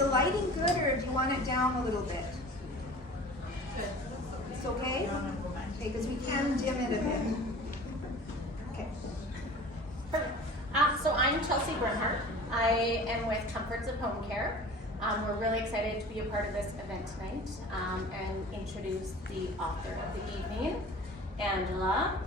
the lighting good, or do you want it down a little bit? It's okay? Okay, because we can dim it a bit. Okay. So I'm Chelsea Bernhardt. I am with Comforts of Home Care. We're really excited to be a part of this event tonight and introduce the author of the evening, Angela.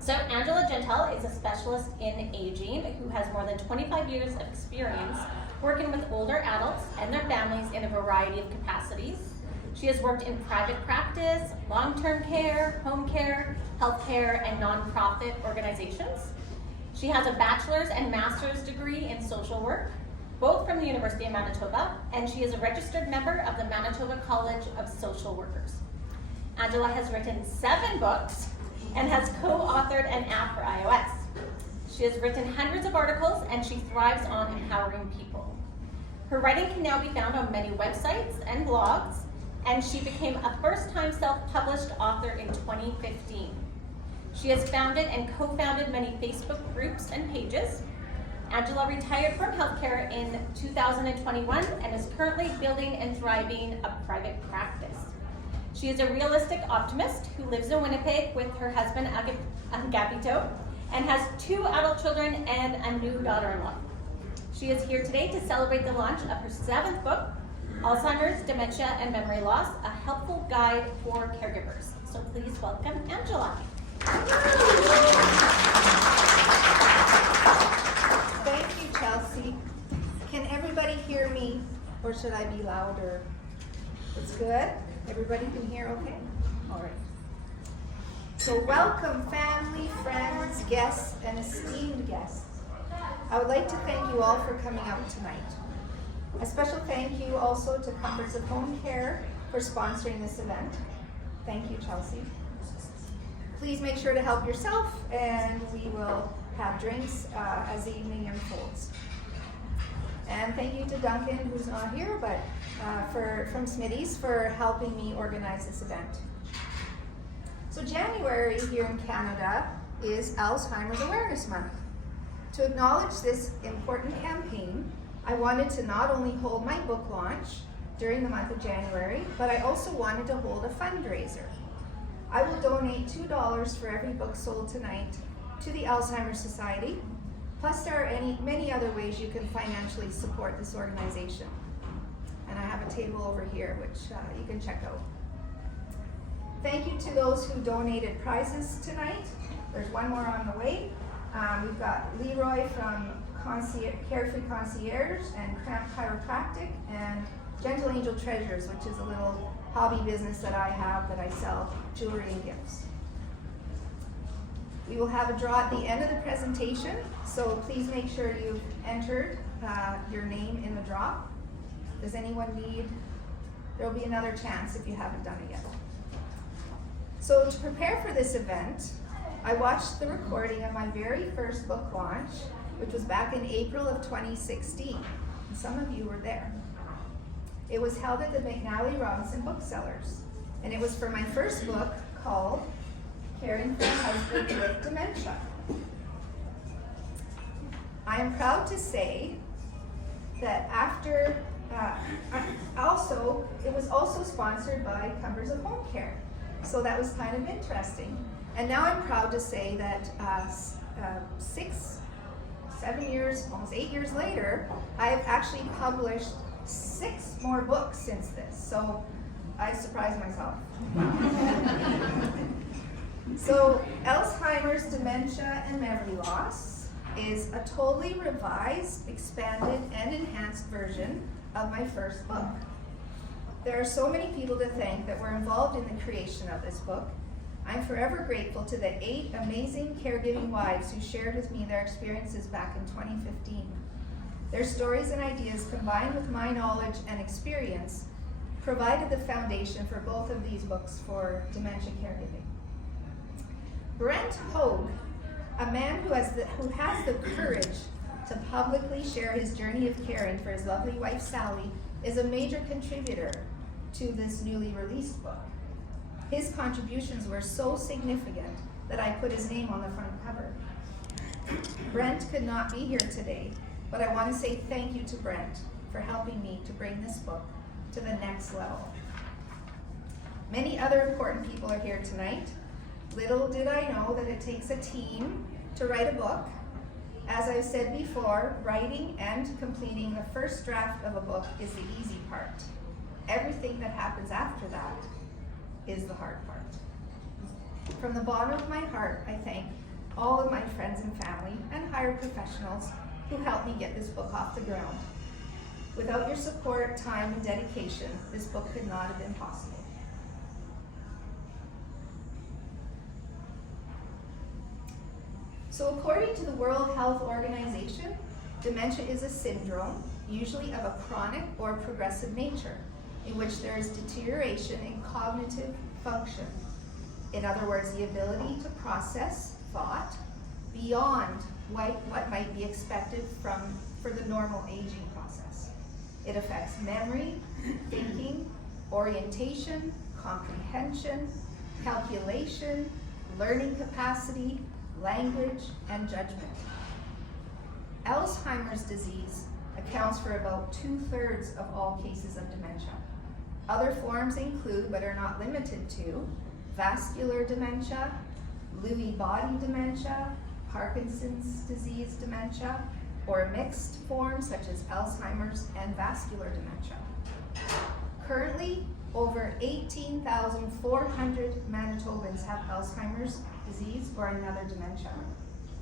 So Angela Gentile is a specialist in aging who has more than 25 years of experience working with older adults and their families in a variety of capacities. She has worked in private practice, long-term care, home care, healthcare, and nonprofit organizations. She has a bachelor's and master's degree in social work, both from the University of Manitoba, and she is a registered member of the Manitoba College of Social Workers. Angela has written 7 books and has co-authored an app for iOS. She has written hundreds of articles and she thrives on empowering people. Her writing can now be found on many websites and blogs, and she became a first-time self-published author in 2015. She has founded and co-founded many Facebook groups and pages. Angela retired from healthcare in 2021 and is currently building and thriving a private practice. She is a realistic optimist who lives in Winnipeg with her husband Agapito and has 2 adult children and a new daughter-in-law. She is here today to celebrate the launch of her 7th book, Alzheimer's, Dementia, and Memory Loss, a helpful guide for caregivers. So please welcome Angela. Thank you, Chelsea. Can everybody hear me, or should I be louder? It's good? Everybody can hear okay? All right. So welcome, family, friends, guests, and esteemed guests. I would like to thank you all for coming out tonight. A special thank you also to Comforts of Home Care for sponsoring this event. Thank you, Chelsea. Please make sure to help yourself, and we will have drinks as the evening unfolds. And thank you to Duncan, who's not here, but from Smitty's for helping me organize this event. So January here in Canada is Alzheimer's Awareness Month. To acknowledge this important campaign, I wanted to not only hold my book launch during the month of January, but I also wanted to hold a fundraiser. I will donate $2 for every book sold tonight to the Alzheimer's Society, plus there are many other ways you can financially support this organization. And I have a table over here which you can check out. Thank you to those who donated prizes tonight. There's one more on the way. We've got Leroy from Carefree Concierge and Cramp Chiropractic, and Gentle Angel Treasures, which is a little hobby business that I have that I sell jewelry and gifts. We will have a draw at the end of the presentation, so please make sure you've entered your name in the draw. Does anyone need? There will be another chance if you haven't done it yet. So to prepare for this event, I watched the recording of my very first book launch, which was back in April of 2016. And some of you were there. It was held at the McNally Robinson Booksellers, and it was for my first book called Caring for a Husband with Dementia. I am proud to say that it was also sponsored by Comforts of Home Care, so that was kind of interesting. And now I'm proud to say that 7 years, almost 8 years later, I have actually published 6 more books since this, so I surprised myself. So Alzheimer's, Dementia, and Memory Loss is a totally revised, expanded, and enhanced version of my first book. There are so many people to thank that were involved in the creation of this book. I'm forever grateful to the 8 amazing caregiving wives who shared with me their experiences back in 2015. Their stories and ideas, combined with my knowledge and experience, provided the foundation for both of these books for dementia caregiving. Brent Hoag, a man who has the courage to publicly share his journey of caring for his lovely wife Sally, is a major contributor to this newly released book. His contributions were so significant that I put his name on the front cover. Brent could not be here today, but I want to say thank you to Brent for helping me to bring this book to the next level. Many other important people are here tonight. Little did I know that it takes a team to write a book. As I've said before, writing and completing the first draft of a book is the easy part. Everything that happens after that is the hard part. From the bottom of my heart, I thank all of my friends and family and hired professionals who helped me get this book off the ground. Without your support, time, and dedication, this book could not have been possible. So according to the World Health Organization, dementia is a syndrome, usually of a chronic or progressive nature, in which there is deterioration in cognitive function. In other words, the ability to process thought beyond what might be expected for the normal aging process. It affects memory, thinking, orientation, comprehension, calculation, learning capacity, language, and judgment. Alzheimer's disease accounts for about 2/3 of all cases of dementia. Other forms include, but are not limited to, vascular dementia, Lewy body dementia, Parkinson's disease dementia, or mixed forms such as Alzheimer's and vascular dementia. Currently, over 18,400 Manitobans have Alzheimer's disease or another dementia.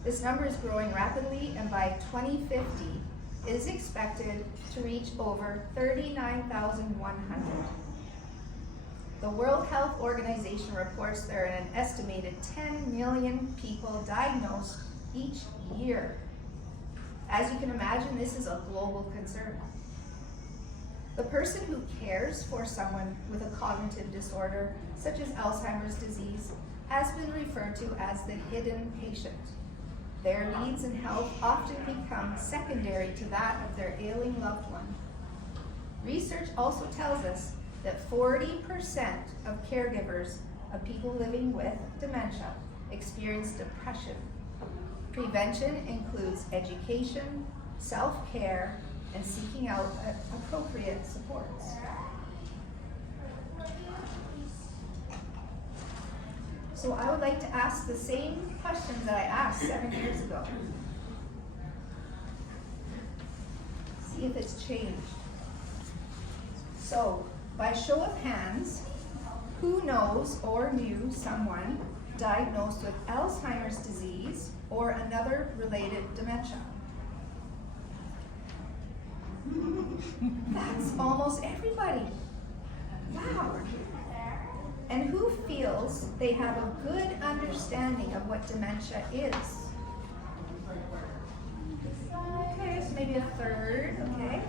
This number is growing rapidly, and by 2050, it is expected to reach over 39,100. The World Health Organization reports there are an estimated 10 million people diagnosed each year. As you can imagine, this is a global concern. The person who cares for someone with a cognitive disorder, such as Alzheimer's disease, has been referred to as the hidden patient. Their needs and health often become secondary to that of their ailing loved one. Research also tells us that 40% of caregivers of people living with dementia experience depression. Prevention includes education, self-care, and seeking out appropriate supports. So I would like to ask the same questions that I asked 7 years ago. See if it's changed. So, by show of hands, who knows or knew someone diagnosed with Alzheimer's disease or another related dementia? That's almost everybody. Wow. And who feels they have a good understanding of what dementia is? Okay, so maybe a third, okay.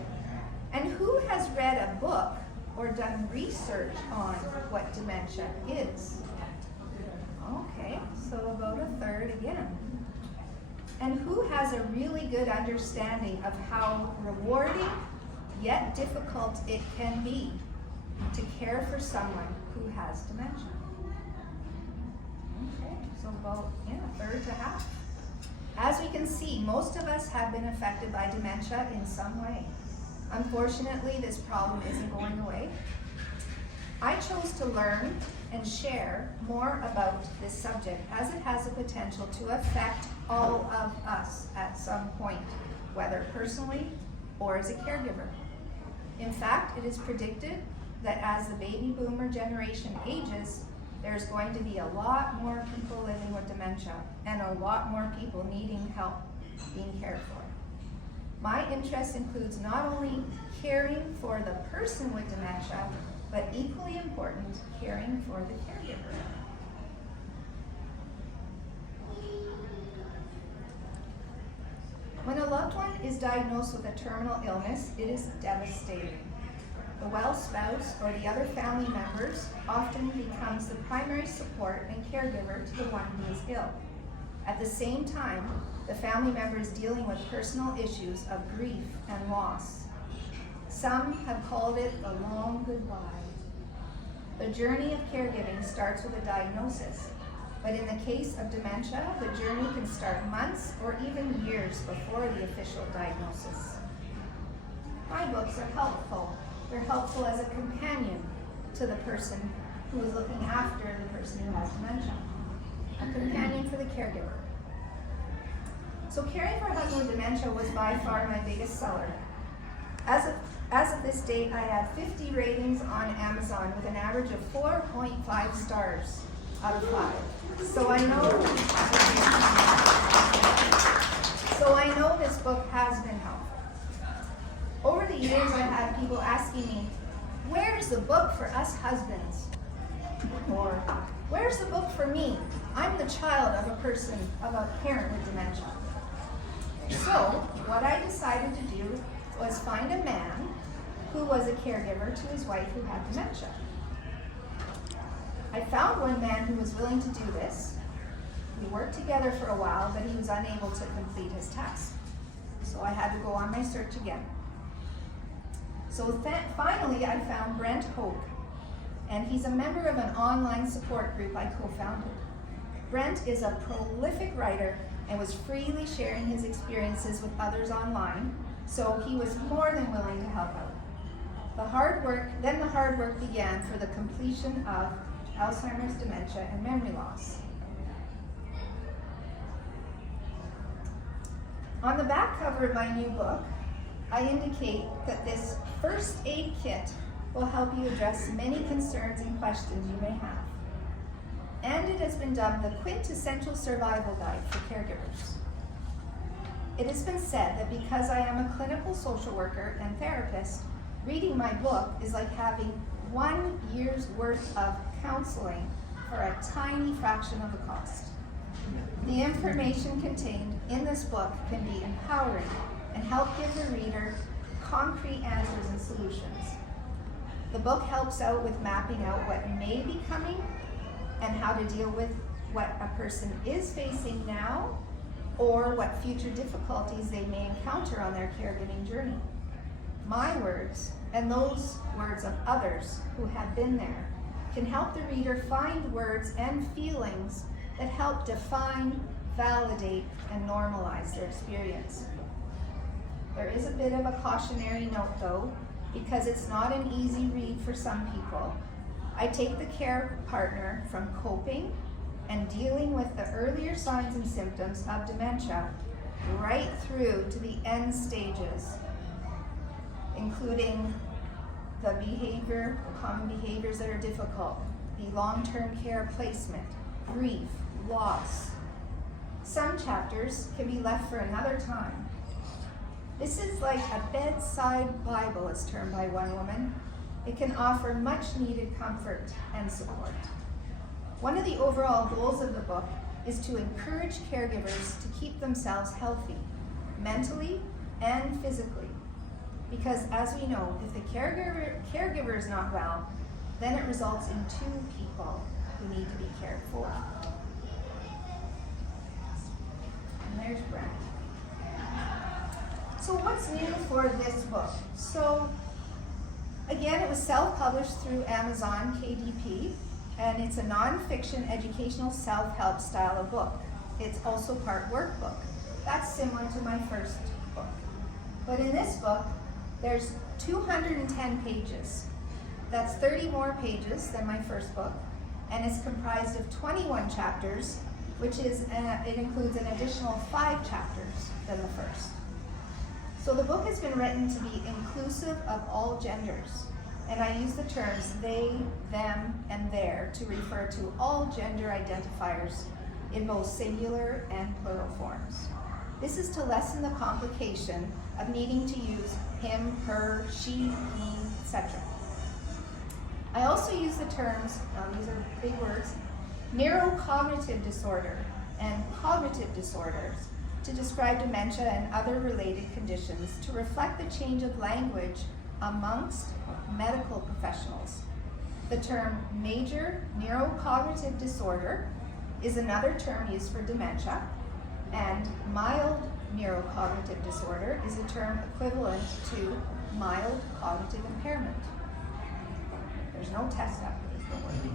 And who has read a book or done research on what dementia is? Okay, so about a third again. And who has a really good understanding of how rewarding yet difficult it can be to care for someone who has dementia? Okay, so about a third to half. As we can see, most of us have been affected by dementia in some way. Unfortunately, this problem isn't going away. I chose to learn and share more about this subject as it has the potential to affect all of us at some point, whether personally or as a caregiver. In fact, it is predicted that as the baby boomer generation ages, there's going to be a lot more people living with dementia and a lot more people needing help being cared for. My interest includes not only caring for the person with dementia, but equally important, caring for the caregiver. When a loved one is diagnosed with a terminal illness, it is devastating. The well spouse or the other family members often becomes the primary support and caregiver to the one who is ill. At the same time, the family member is dealing with personal issues of grief and loss. Some have called it the long goodbye. The journey of caregiving starts with a diagnosis, but in the case of dementia, the journey can start months or even years before the official diagnosis. My books are helpful. They're helpful as a companion to the person who is looking after the person who has dementia. A companion for the caregiver. So Caring for a Husband with Dementia was by far my biggest seller. As of this date, I had 50 ratings on Amazon with an average of 4.5 stars out of 5. So I know this book has been helpful. Over the years, I've had people asking me, where's the book for us husbands? Or, where's the book for me? I'm the child of a parent with dementia. So, what I decided to do was find a man who was a caregiver to his wife who had dementia. I found one man who was willing to do this. We worked together for a while, but he was unable to complete his task. So I had to go on my search again. So finally, I found Brent Hoag, and he's a member of an online support group I co-founded. Brent is a prolific writer and was freely sharing his experiences with others online, so he was more than willing to help out. The hard work began for the completion of Alzheimer's, dementia, and memory loss. On the back cover of my new book, I indicate that this first aid kit will help you address many concerns and questions you may have. And it has been dubbed the quintessential survival guide for caregivers. It has been said that because I am a clinical social worker and therapist, reading my book is like having 1 year's worth of counseling for a tiny fraction of the cost. The information contained in this book can be empowering and help give the reader concrete answers and solutions. The book helps out with mapping out what may be coming and how to deal with what a person is facing now or what future difficulties they may encounter on their caregiving journey. My words and those words of others who have been there can help the reader find words and feelings that help define, validate, and normalize their experience. There is a bit of a cautionary note though, because it's not an easy read for some people. I take the care partner from coping and dealing with the earlier signs and symptoms of dementia right through to the end stages, including the common behaviors that are difficult, the long-term care placement, grief, loss. Some chapters can be left for another time. This is like a bedside Bible, as termed by one woman. It can offer much needed comfort and support. One of the overall goals of the book is to encourage caregivers to keep themselves healthy, mentally and physically. Because as we know, if the caregiver is not well, then it results in 2 people who need to be cared for. And there's Brent. So what's new for this book? So again, it was self-published through Amazon KDP, and it's a non-fiction educational self-help style of book. It's also part workbook. That's similar to my first book. But in this book, there's 210 pages. That's 30 more pages than my first book, and it's comprised of 21 chapters, which is, it includes an additional 5 chapters than the first. So the book has been written to be inclusive of all genders, and I use the terms they, them, and their to refer to all gender identifiers in both singular and plural forms. This is to lessen the complication of needing to use him, her, she, he, etc. I also use the terms, these are big words, neurocognitive disorder and cognitive disorders to describe dementia and other related conditions to reflect the change of language amongst medical professionals. The term major neurocognitive disorder is another term used for dementia, and mild neurocognitive disorder is a term equivalent to mild cognitive impairment. There's no test after this, don't worry.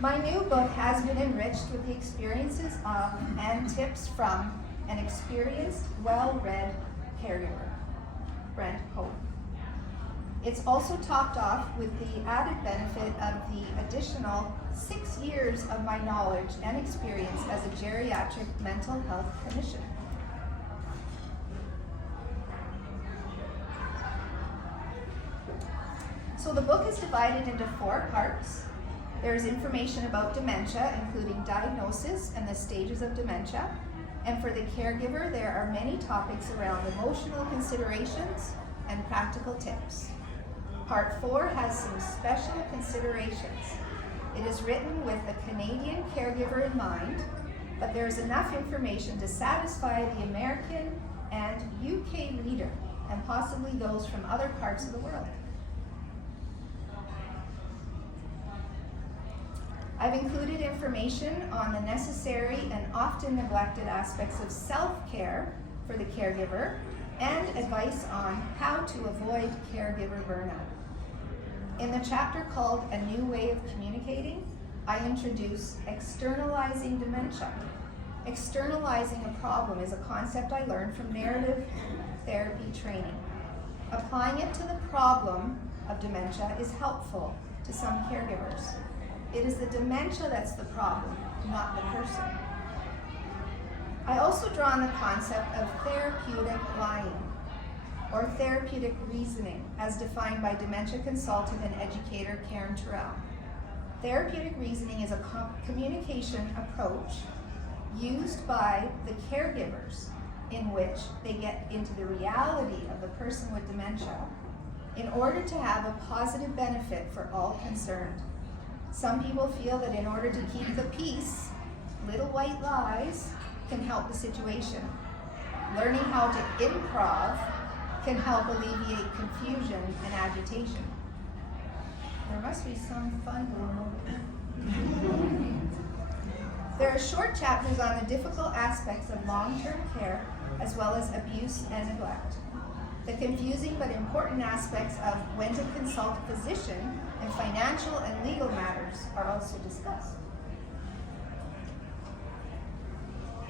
My new book has been enriched with the experiences of and tips from an experienced, well-read caregiver. Brent Hoag. It's also topped off with the added benefit of the additional 6 years of my knowledge and experience as a geriatric mental health clinician. So the book is divided into 4 parts. There is information about dementia, including diagnosis and the stages of dementia. And for the caregiver, there are many topics around emotional considerations and practical tips. Part 4 has some special considerations. It is written with the Canadian caregiver in mind, but there is enough information to satisfy the American and UK reader, and possibly those from other parts of the world. I've included information on the necessary and often neglected aspects of self-care for the caregiver and advice on how to avoid caregiver burnout. In the chapter called A New Way of Communicating, I introduce externalizing dementia. Externalizing a problem is a concept I learned from narrative therapy training. Applying it to the problem of dementia is helpful to some caregivers. It is the dementia that's the problem, not the person. I also draw on the concept of therapeutic lying, or therapeutic reasoning, as defined by dementia consultant and educator Karen Terrell. Therapeutic reasoning is a communication approach used by the caregivers in which they get into the reality of the person with dementia in order to have a positive benefit for all concerned. Some people feel that in order to keep the peace, little white lies can help the situation. Learning how to improv can help alleviate confusion and agitation. There must be some fun going on. There are short chapters on the difficult aspects of long-term care, as well as abuse and neglect. The confusing but important aspects of when to consult a physician and financial and legal matters are also discussed.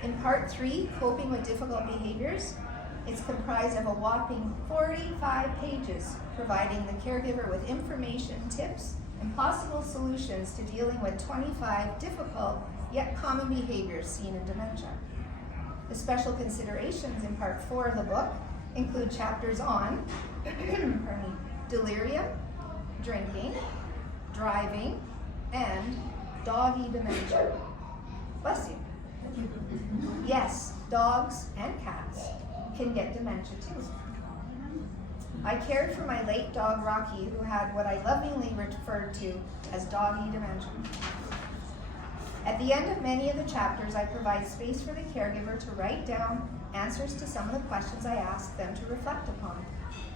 In part 3, Coping with Difficult Behaviors, it's comprised of a whopping 45 pages, providing the caregiver with information, tips, and possible solutions to dealing with 25 difficult yet common behaviors seen in dementia. The special considerations in part 4 of the book include chapters on delirium, drinking, driving, and doggy dementia. Bless you. Yes, dogs and cats can get dementia too. I cared for my late dog Rocky, who had what I lovingly referred to as doggy dementia. At the end of many of the chapters, I provide space for the caregiver to write down answers to some of the questions I ask them to reflect upon.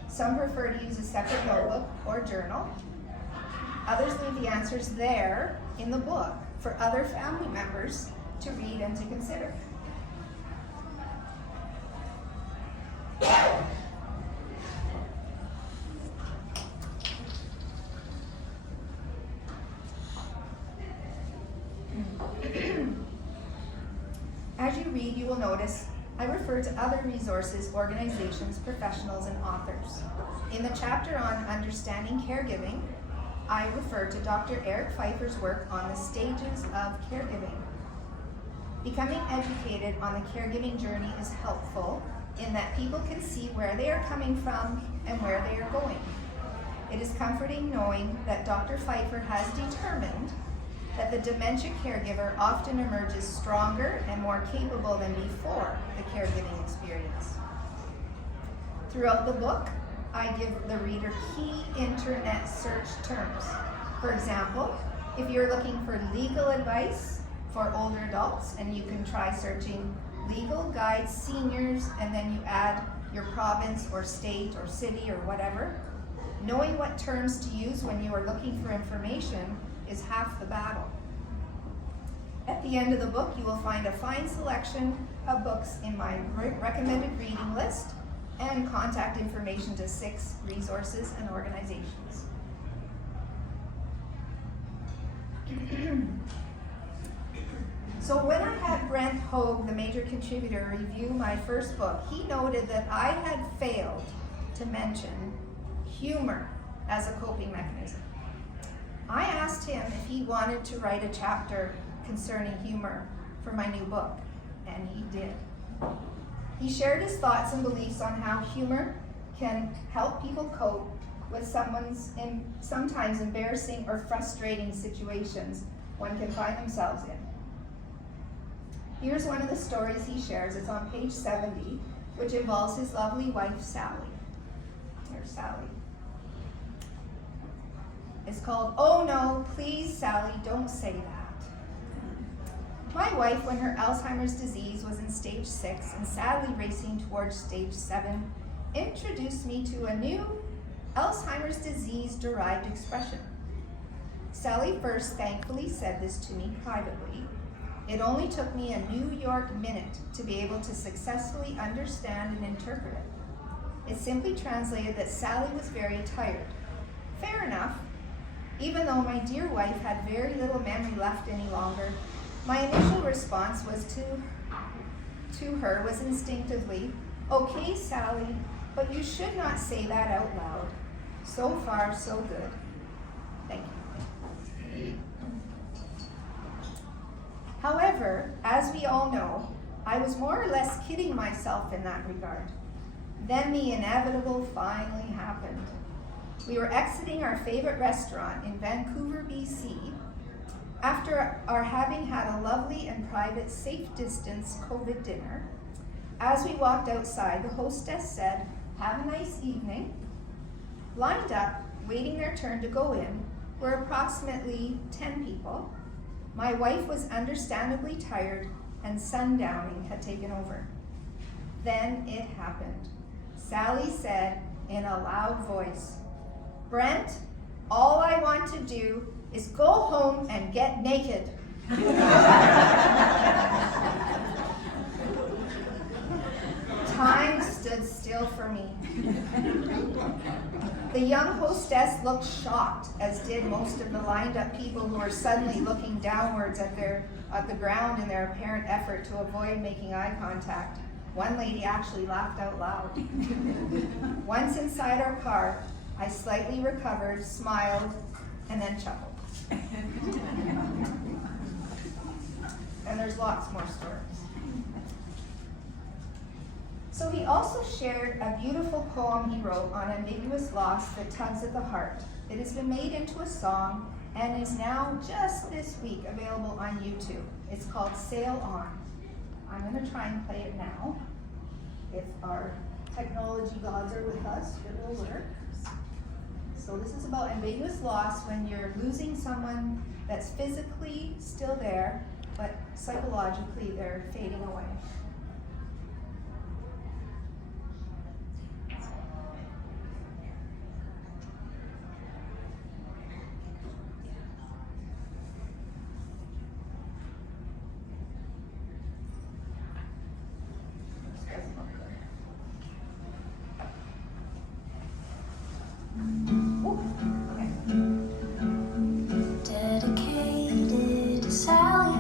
Some prefer to use a separate notebook or journal. Others leave the answers there in the book for other family members to read and to consider. As you read, you will notice I refer to other resources, organizations, professionals, and authors. In the chapter on understanding caregiving, I refer to Dr. Eric Pfeiffer's work on the stages of caregiving. Becoming educated on the caregiving journey is helpful in that people can see where they are coming from and where they are going. It is comforting knowing that Dr. Pfeiffer has determined that the dementia caregiver often emerges stronger and more capable than before the caregiving experience. Throughout the book, I give the reader key internet search terms. For example, if you're looking for legal advice for older adults, and you can try searching Legal Guide Seniors, and then you add your province or state or city or whatever. Knowing what terms to use when you are looking for information is half the battle. At the end of the book, you will find a fine selection of books in my recommended reading list and contact information to 6 resources and organizations. So when I had Brent Hoag, the major contributor, review my first book, he noted that I had failed to mention humor as a coping mechanism. I asked him if he wanted to write a chapter concerning humor for my new book, and he did. He shared his thoughts and beliefs on how humor can help people cope with sometimes embarrassing or frustrating situations one can find themselves in. Here's one of the stories he shares. It's on page 70, which involves his lovely wife, Sally. There's Sally. It's called, "Oh No, Please Sally, Don't Say That." My wife, when her Alzheimer's disease was in stage 6 and sadly racing towards stage 7, introduced me to a new Alzheimer's disease-derived expression. Sally first thankfully said this to me privately. It only took me a New York minute to be able to successfully understand and interpret it. It simply translated that Sally was very tired. Fair enough. Even though my dear wife had very little memory left any longer, my initial response to her was instinctively, "Okay, Sally, but you should not say that out loud." So far, so good. Thank you. However, as we all know, I was more or less kidding myself in that regard. Then the inevitable finally happened. We were exiting our favorite restaurant in Vancouver, BC, after our having had a lovely and private, safe distance COVID dinner. As we walked outside, the hostess said, "Have a nice evening." Lined up, waiting their turn to go in, were approximately 10 people. My wife was understandably tired, and sundowning had taken over. Then it happened. Sally said in a loud voice, "Brent, all I want to do is go home and get naked." Time stood still for me. The young hostess looked shocked, as did most of the lined up people who were suddenly looking downwards at the ground in their apparent effort to avoid making eye contact. One lady actually laughed out loud. Once inside our car, I slightly recovered, smiled, and then chuckled. And there's lots more stories. So he also shared a beautiful poem he wrote on ambiguous loss that tugs at the heart. It has been made into a song and is now just this week available on YouTube. It's called "Sail On." I'm going to try and play it now. If our technology gods are with us, it will work. So this is about ambiguous loss, when you're losing someone that's physically still there, but psychologically they're fading away. Dedicated to Sally.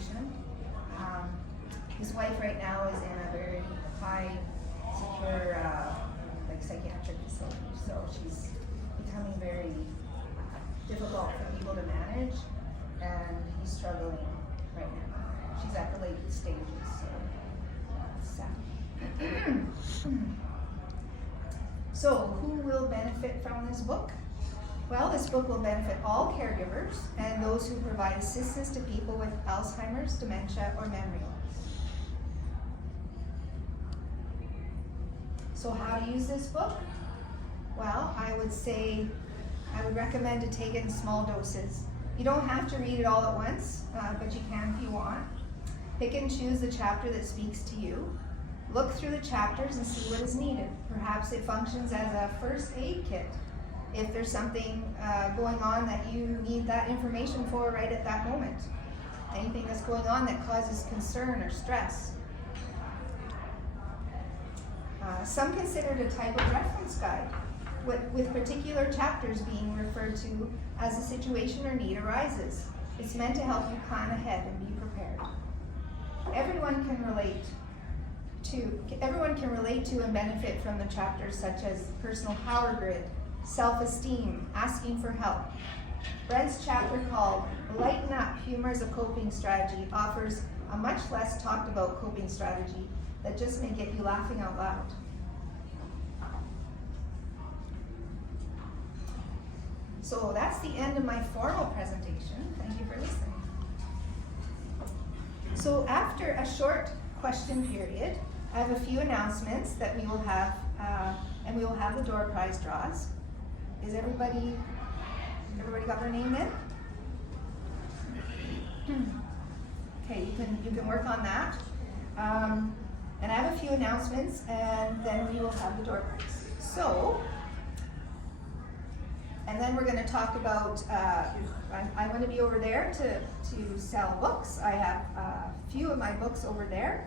situation. His wife right now is in a very high secure like psychiatric facility, so she's becoming very difficult for people to manage, and he's struggling right now. She's at the late stages, so it's sad. So who will benefit from this book? Well, this book will benefit all caregivers and those who provide assistance to people with Alzheimer's, dementia, or memory loss. So how to use this book? Well, I would recommend to take it in small doses. You don't have to read it all at once, but you can if you want. Pick and choose the chapter that speaks to you. Look through the chapters and see what is needed. Perhaps it functions as a first aid kit if there's something going on that you need that information for right at that moment. Anything that's going on that causes concern or stress. Some consider it a type of reference guide, with particular chapters being referred to as a situation or need arises. It's meant to help you plan ahead and be prepared. Everyone can relate to and benefit from the chapters such as personal power grid, self-esteem, asking for help. Brent's chapter called Lighten Up, Humor as a Coping Strategy offers a much less talked about coping strategy that just may get you laughing out loud. So that's the end of my formal presentation. Thank you for listening. So after a short question period, I have a few announcements that we will have, and we will have the door prize draws. Is everybody got their name in? Okay, you can work on that. And I have a few announcements, and then we will have the door prize. So, and then we're going to talk about, I'm going to be over there to sell books. I have a few of my books over there.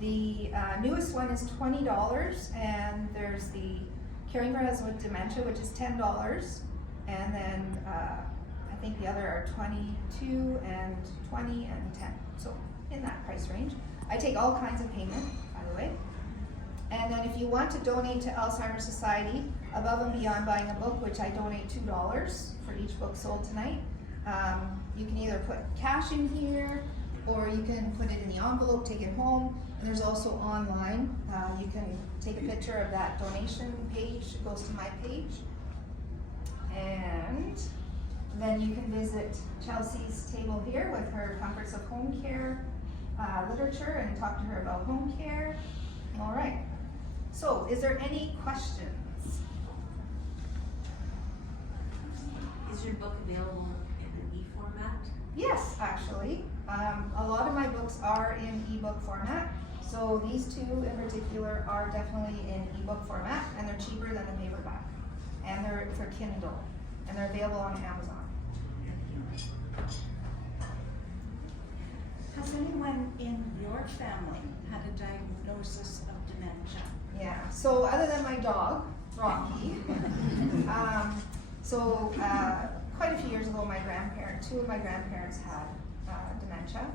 The newest one is $20, and there's the Caring for Husband with Dementia, which is $10, and then I think the other are $22 and $20 and $10. So in that price range. I take all kinds of payment, by the way. And then if you want to donate to Alzheimer's Society, above and beyond buying a book, which I donate $2 for each book sold tonight, you can either put cash in here, or you can put it in the envelope, take it home. And there's also online, you can take a picture of that donation page, it goes to my page. And then you can visit Chelsea's table here with her Comforts of Home Care literature and talk to her about home care. All right, so is there any questions? Is your book available in an e-format? Yes, actually. A lot of my books are in ebook format. So these two in particular are definitely in ebook format, and they're cheaper than the paperback. And they're for Kindle, and they're available on Amazon. Has anyone in your family had a diagnosis of dementia? Yeah, so other than my dog, Rocky, quite a few years ago, two of my grandparents had dementia.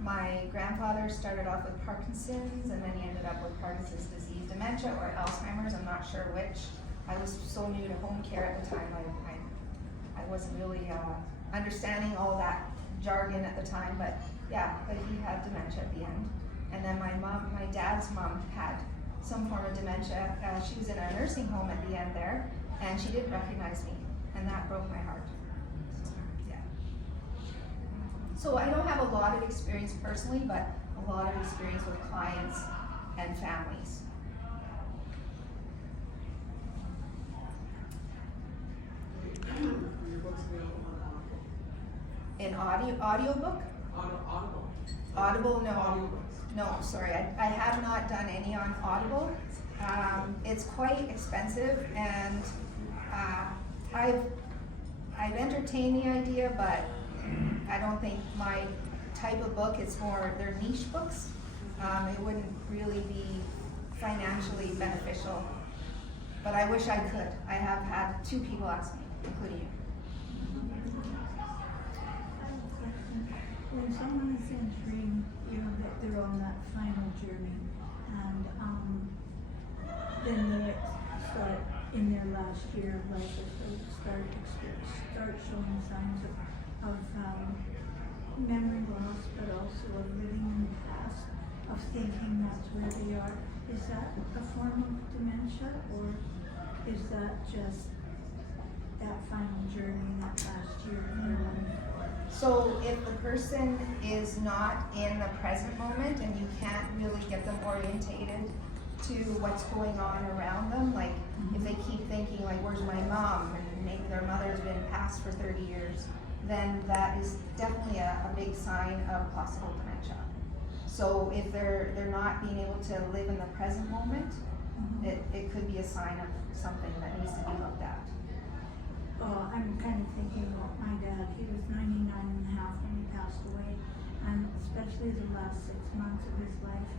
My grandfather started off with Parkinson's, and then he ended up with Parkinson's disease, dementia, or Alzheimer's, I'm not sure which. I was so new to home care at the time, I wasn't really understanding all that jargon at the time, but he had dementia at the end. And then my dad's mom had some form of dementia. She was in a nursing home at the end there, and she didn't recognize me, and that broke my heart. So I don't have a lot of experience personally, but a lot of experience with clients and families. In audiobook? Audible, no. No, sorry, I have not done any on Audible. It's quite expensive, and I've entertained the idea, but I don't think my type of book, it's more, they're niche books. It wouldn't really be financially beneficial, but I wish I could. I have had 2 people ask me, including you. When someone is entering, that they're on that final journey, and then they start in their last year of life, they start showing signs of memory loss, but also of living in the past, of thinking that's where they are. Is that a form of dementia, or is that just that final journey, that last year of their life? So if the person is not in the present moment and you can't really get them orientated to what's going on around them, like if they keep thinking like, where's my mom, and maybe their mother's been passed for 30 years, then that is definitely a big sign of possible dementia. So if they're not being able to live in the present moment, it could be a sign of something that needs to be looked at. Oh, I'm kind of thinking about my dad. He was 99 and a half when he passed away, and especially the last 6 months of his life,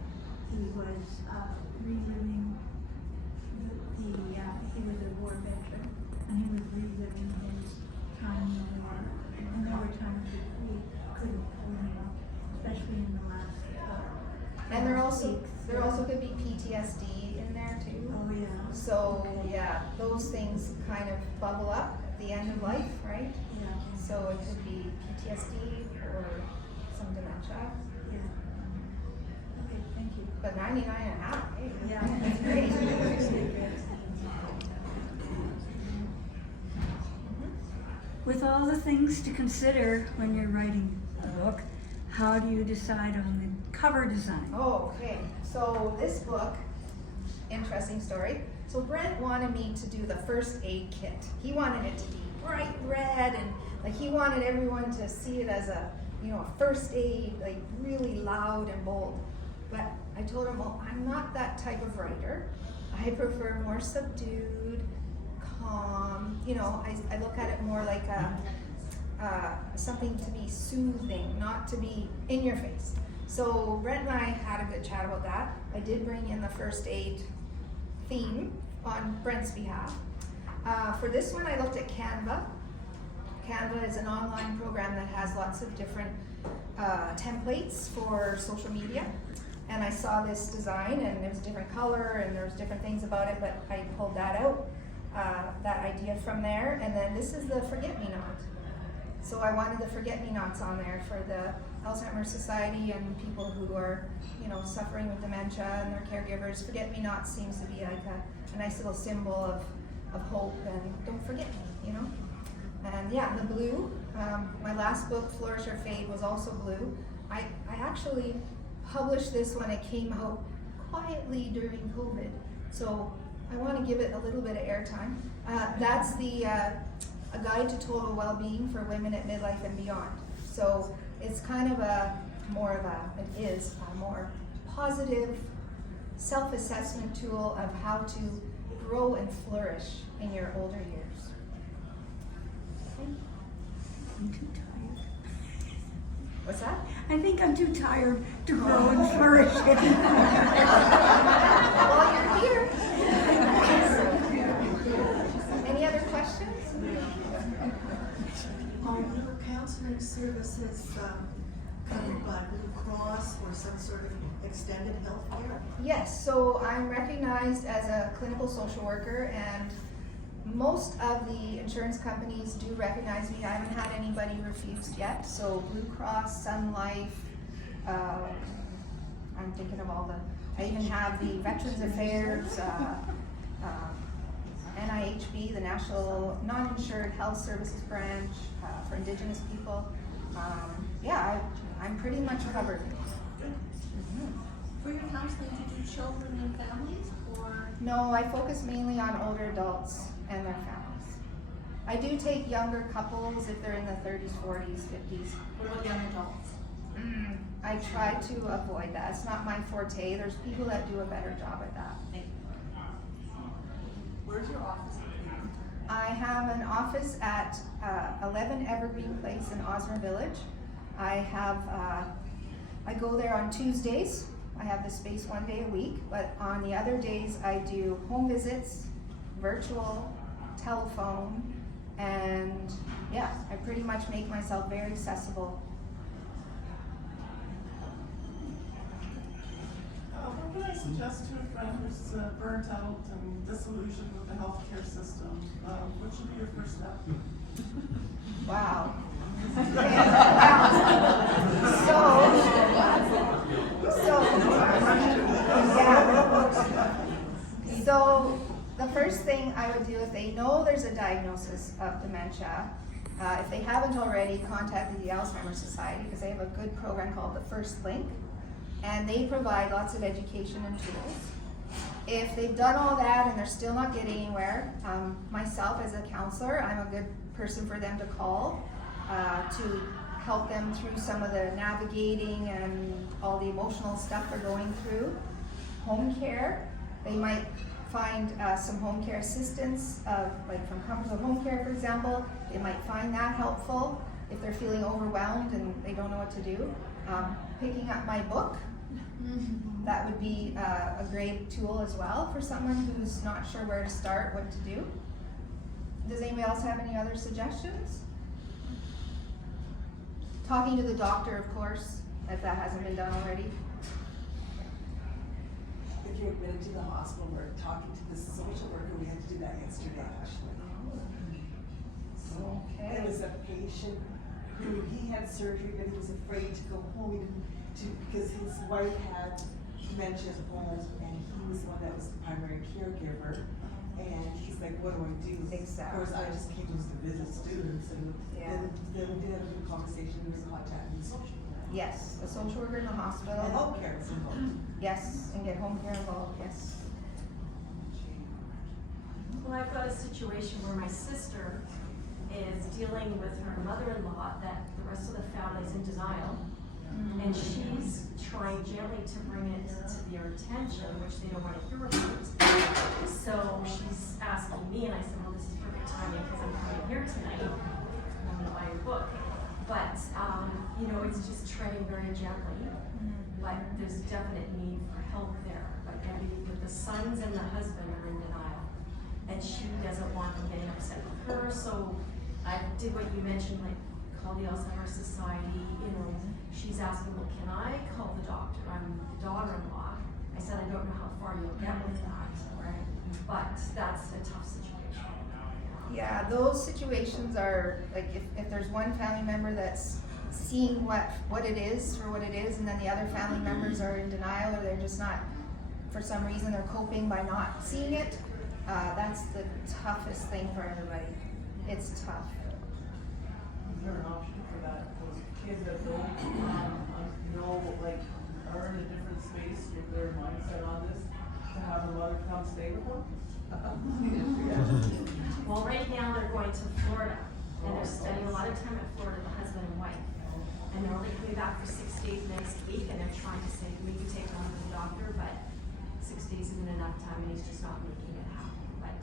he was reliving he was a war veteran, and he was reliving his time in the war. And there were times that we couldn't pull him up, especially in the last And there weeks. also could be PTSD in there too. Oh yeah. So yeah, those things kind of bubble up at the end of life, right? Yeah. So it could be PTSD or some dementia. Yeah. Okay, thank you. But 99 and a half, hey, Yeah. that's great. With all the things to consider when you're writing a book, how do you decide on the cover design? Oh, okay. So this book, interesting story. So Brent wanted me to do the first aid kit. He wanted it to be bright red, and like he wanted everyone to see it as a first aid, like really loud and bold. But I told him, well, I'm not that type of writer. I prefer more subdued, calm. I look at it more like something to be soothing, not to be in your face. So Brent and I had a good chat about that. I did bring in the first aid theme on Brent's behalf. For this one, I looked at Canva. Canva is an online program that has lots of different templates for social media. And I saw this design, and there's a different color, and there's different things about it, but I pulled that out, that idea from there. And then this is the forget-me-not. So I wanted the forget-me-nots on there for the Alzheimer Society and people who are, suffering with dementia and their caregivers. Forget-me-not seems to be like a nice little symbol of hope and don't forget me, And yeah, the blue, my last book, Flourish or Fade, was also blue. I actually published this when it came out quietly during COVID. So I want to give it a little bit of airtime. That's a guide to total well-being for women at midlife and beyond. So it's kind of a more positive self-assessment tool of how to grow and flourish in your older years. Okay. I'm too tired. What's that? I think I'm too tired to grow and flourish. Well, you're here. Any other questions? Your counseling services covered by Blue Cross or some sort of extended health care? Yes, so I'm recognized as a clinical social worker, and most of the insurance companies do recognize me. I haven't had anybody refused yet. So Blue Cross, Sun Life, I'm thinking of all the, I even have the Veterans Affairs, NIHB, the National Non-Insured Health Services Branch for Indigenous people. Yeah, I'm pretty much covered. For your counseling, do you do children and families, or? No, I focus mainly on older adults and their families. I do take younger couples if they're in the 30s, 40s, 50s. What about young adults? I try to avoid that. It's not my forte. There's people that do a better job at that. Thank you. Where's your office? I have an office at 11 Evergreen Place in Osmer Village. I go there on Tuesdays. I have the space one day a week, but on the other days I do home visits, virtual, telephone, and yeah, I pretty much make myself very accessible. suggest to a friend who's burnt out and disillusioned with the healthcare system? What should be your first step? Wow. So the first thing I would do if they know there's a diagnosis of dementia, if they haven't already, contacted the Alzheimer Society because they have a good program called the First Link, and they provide lots of education and tools. If they've done all that and they're still not getting anywhere, myself as a counselor, I'm a good person for them to call to help them through some of the navigating and all the emotional stuff they're going through. Home care, they might find some home care assistance, like from Comforts of Home Care, for example. They might find that helpful if they're feeling overwhelmed and they don't know what to do. Picking up my book, that would be a great tool as well for someone who's not sure where to start, what to do. Does anybody else have any other suggestions? Talking to the doctor, of course, if that hasn't been done already. If you're admitted to the hospital, we're talking to the social worker. We had to do that yesterday, actually. Okay. There was a patient who he had surgery, but he was afraid to go home because his wife had dementia at home, and he was the one that was the primary caregiver. And he's like, what do I do? Exactly. Of course, I just came just to visit students, and Yeah. then we did have a good conversation. He was contacting the social worker. Yes, a social worker in the hospital. And healthcare is involved. Yes, and get home care involved, yes. Well, I've got a situation where my sister is dealing with her mother-in-law that the rest of the family is in denial. And she's trying gently to bring it to their attention, which they don't want to hear about. So she's asking me, and I said, well, this is perfect timing because I'm coming here tonight. I'm going to buy your book. But, you know, it's just treading very gently. But there's definite need for help there. But the sons and the husband are in denial. And she doesn't want them getting upset with her. So I did what you mentioned, like call the Alzheimer Society, you know. She's asking, well, can I call the doctor? I'm the daughter-in-law. I said, I don't know how far you'll get with that, right? But that's a tough situation. Yeah, those situations are, like, if there's one family member that's seeing what it is for what it is, and then the other family members are in denial, or they're just not, for some reason, they're coping by not seeing it, that's the toughest thing for everybody. It's tough. Is there an option for that? Those kids that don't know, like, are in a different space with their mindset on this, to have the mother come stay with them? Well, right now they're going to Florida, and they're spending a lot of time at Florida, the husband and wife. And they're only coming back for 6 days next week, and they're trying to say, maybe take one to the doctor, but 6 days isn't enough time, and he's just not making it happen. But,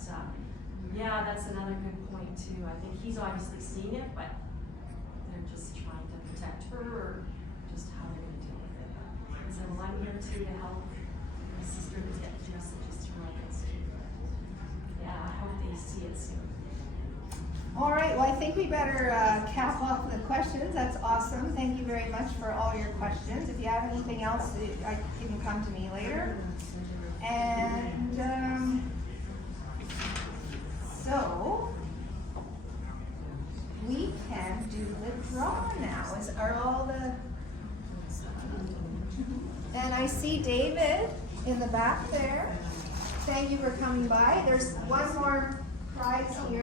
yeah, that's another good point too. I think he's obviously seeing it, but they're just trying to protect her, or just how they're gonna deal with it. So I'm here too to help my sister to get messages to her kids too. Yeah, I hope they see it soon. All right, well, I think we better cap off the questions. That's awesome. Thank you very much for all your questions. If you have anything else, you can come to me later. And so we can do the draw now. Are all the, and I see David in the back there. Thank you for coming by. There's one more prize here.